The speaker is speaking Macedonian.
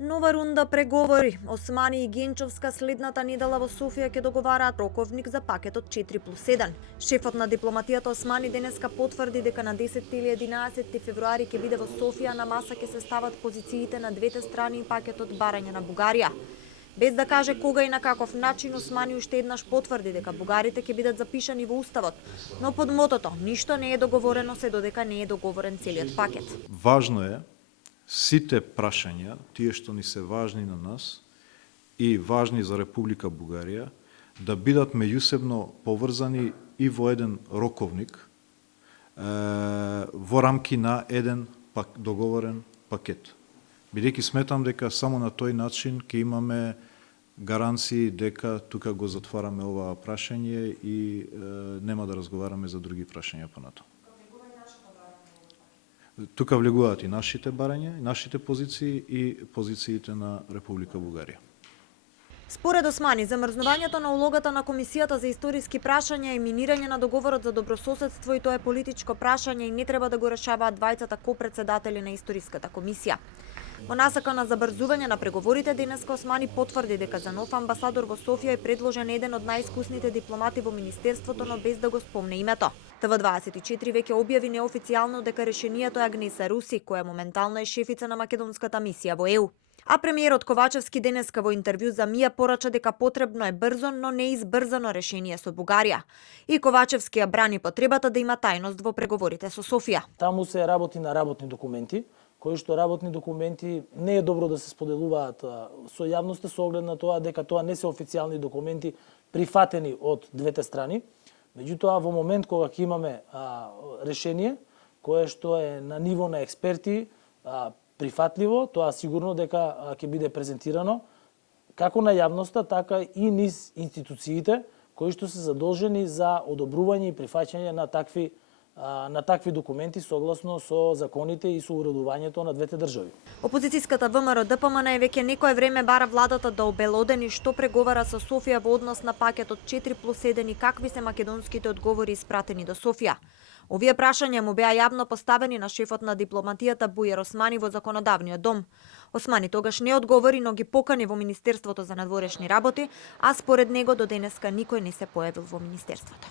Нова рунда преговори. Османи и Генчовска следната недела во Софија ќе договараат роковник за пакетот 4+1. Шефот на дипломатијата Османи денеска потврди дека на 10 или 11 февруари ќе биде во Софија, на маса ќе се стават позициите на двете страни и пакетот барање на Бугарија. Без да каже кога и на каков начин, Османи уште еднаш потврди дека бугарите ќе бидат запишани во уставот, но под мотото ништо не е договорено се додека не е договорен целиот пакет. Важно е сите прашања, тие што ни се важни на нас и важни за Република Бугарија, да бидат меѓусебно поврзани и во еден роковник, во рамки на еден договорен пакет. Бидејќи сметам дека само на тој начин ќе имаме гаранции дека тука го затвараме ова прашање и нема да разговараме за други прашања понатаму. Тука влегуваат и нашите барања, и нашите позиции и позициите на Република Бугарија. Според Османи, замрзнувањето на улогата на Комисијата за историски прашања и минирање на договорот за добрососедство и тоа е политичко прашање и не треба да го решаваат двајцата копредседатели на историската комисија. Во насака на забрзување на преговорите, денеска Османи потврди дека за нов амбасадор во Софија е предложен еден од најискусните дипломати во министерството, но без да го спомне името. ТВ24 веќе објави неофицијално дека решението е Агнеса Руси, која моментално е шефица на македонската мисија во ЕУ. А премиерот Ковачевски денеска во интервју за МИА порача дека потребно е брзо, но не избрзано решение со Бугарија. И Ковачевски ја брани потребата да има тајност во преговорите со Софија. Таму се работи на работни документи, кои што работни документи не е добро да се споделуваат со јавноста со оглед на тоа дека тоа не се официјални документи прифатени од двете страни. Меѓутоа, во момент кога ќе имаме решение кое што е на ниво на експерти, прифатливо, тоа сигурно дека ќе биде презентирано како на јавноста, така и низ институциите кои што се задолжени за одобрување и прифаќање на такви документи согласно со законите и со уредувањето на двете држави. Опозицијската ВМРО ДПМН веќе некое време бара владата да обелодени што преговара со Софија во однос на пакетот 4+1 и какви се македонските одговори испратени до Софија. Овие прашања му беа јавно поставени на шефот на дипломатијата Бујар Османи во законодавниот дом. Османи тогаш не одговори, но ги покани во Министерството за надворешни работи, а според него до денеска никој не се појавил во министерството.